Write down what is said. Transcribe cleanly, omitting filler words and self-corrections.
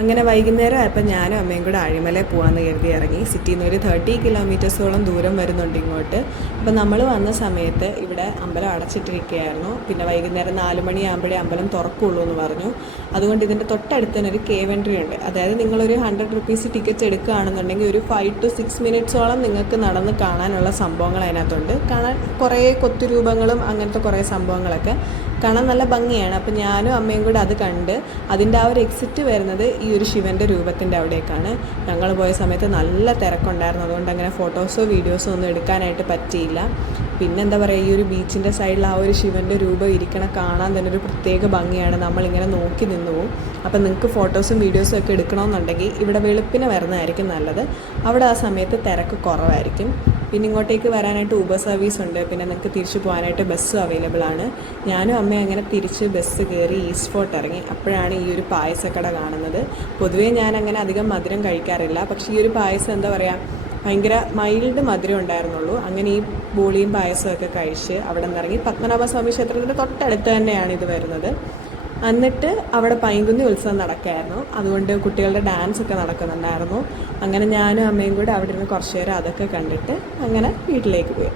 അങ്ങനെ വൈകുന്നേരം ആയപ്പോൾ ഞാനും അമ്മയും കൂടെ ആഴിമല പോകാമെന്ന് കരുതി ഇറങ്ങി. സിറ്റിയിൽ നിന്ന് ഒരു 30 കിലോമീറ്റേഴ്സോളം ദൂരം വരുന്നുണ്ട് ഇങ്ങോട്ട്. അപ്പോൾ നമ്മൾ വന്ന സമയത്ത് ഇവിടെ അമ്പലം അടച്ചിട്ടിരിക്കുകയായിരുന്നു. പിന്നെ വൈകുന്നേരം 4 മണിയാകുമ്പോഴേ അമ്പലം തുറക്കുള്ളൂ എന്ന് പറഞ്ഞു. അതുകൊണ്ട് ഇതിൻ്റെ തൊട്ടടുത്ത് തന്നെ ഒരു കേവ് എൻട്രി ഉണ്ട്. അതായത് നിങ്ങളൊരു 100 റുപ്പീസ് ടിക്കറ്റ് എടുക്കുകയാണെന്നുണ്ടെങ്കിൽ ഒരു 5 to 6 മിനിറ്റ്സോളം നിങ്ങൾക്ക് നടന്ന് കാണാനുള്ള സംഭവങ്ങൾ അതിനകത്തുണ്ട്. കാണാൻ കുറേ കൊത്തുരൂപങ്ങളും അങ്ങനത്തെ കുറേ സംഭവങ്ങളൊക്കെ കാണാൻ നല്ല ഭംഗിയാണ്. അപ്പോൾ ഞാനും അമ്മയും കൂടെ അത് കണ്ട് അതിൻ്റെ ആ ഒരു എക്സിറ്റ് വരുന്നത് ഈ ഒരു ശിവൻ്റെ രൂപത്തിൻ്റെ അവിടേക്കാണ്. ഞങ്ങൾ പോയ സമയത്ത് നല്ല തിരക്കുണ്ടായിരുന്നു. അതുകൊണ്ട് അങ്ങനെ ഫോട്ടോസോ വീഡിയോസോ ഒന്നും എടുക്കാനായിട്ട് പറ്റിയില്ല. പിന്നെ എന്താ പറയുക, ഈ ഒരു ബീച്ചിൻ്റെ സൈഡിൽ ആ ഒരു ശിവൻ്റെ രൂപം ഇരിക്കണം കാണാൻ തന്നെ ഒരു പ്രത്യേക ഭംഗിയാണ്. നമ്മളിങ്ങനെ നോക്കി നിന്നു പോകും. അപ്പം നിങ്ങൾക്ക് ഫോട്ടോസും വീഡിയോസും ഒക്കെ എടുക്കണമെന്നുണ്ടെങ്കിൽ ഇവിടെ വെളുപ്പിന് വരുന്നതായിരിക്കും നല്ലത്. അവിടെ ആ സമയത്ത് തിരക്ക് കുറവായിരിക്കും. പിന്നെ ഇങ്ങോട്ടേക്ക് വരാനായിട്ട് ഊബർ സർവീസ് ഉണ്ട്. പിന്നെ നിങ്ങൾക്ക് തിരിച്ചു പോകാനായിട്ട് ബസ്സും അവൈലബിൾ ആണ്. ഞാനും അമ്മയും അങ്ങനെ തിരിച്ച് ബസ് കയറി ഈസ്റ്റ് ഫോർട്ട് ഇറങ്ങി. അപ്പോഴാണ് ഈ ഒരു പായസക്കട കാണുന്നത്. പൊതുവേ ഞാൻ അങ്ങനെ അധികം മധുരം കഴിക്കാറില്ല. പക്ഷേ ഈ ഒരു പായസം എന്താ പറയുക, ഭയങ്കര മൈൽഡ് മധുരം ഉണ്ടായിരുന്നുള്ളൂ. അങ്ങനെ ഈ ബോളിയും പായസമൊക്കെ കഴിച്ച് അവിടെ നിന്നിറങ്ങി. പത്മനാഭസ്വാമി ക്ഷേത്രത്തിൻ്റെ തൊട്ടടുത്ത് തന്നെയാണ് ഇത് വരുന്നത്. എന്നിട്ട് അവിടെ പൈങ്കുന്നി ഉത്സവം നടക്കുകയായിരുന്നു. അതുകൊണ്ട് കുട്ടികളുടെ ഡാൻസ് ഒക്കെ നടക്കുന്നുണ്ടായിരുന്നു. അങ്ങനെ ഞാനും അമ്മയും കൂടെ അവിടെ ഇരുന്ന് കുറച്ച് നേരം അതൊക്കെ കണ്ടിട്ട് അങ്ങനെ വീട്ടിലേക്ക് പോയി.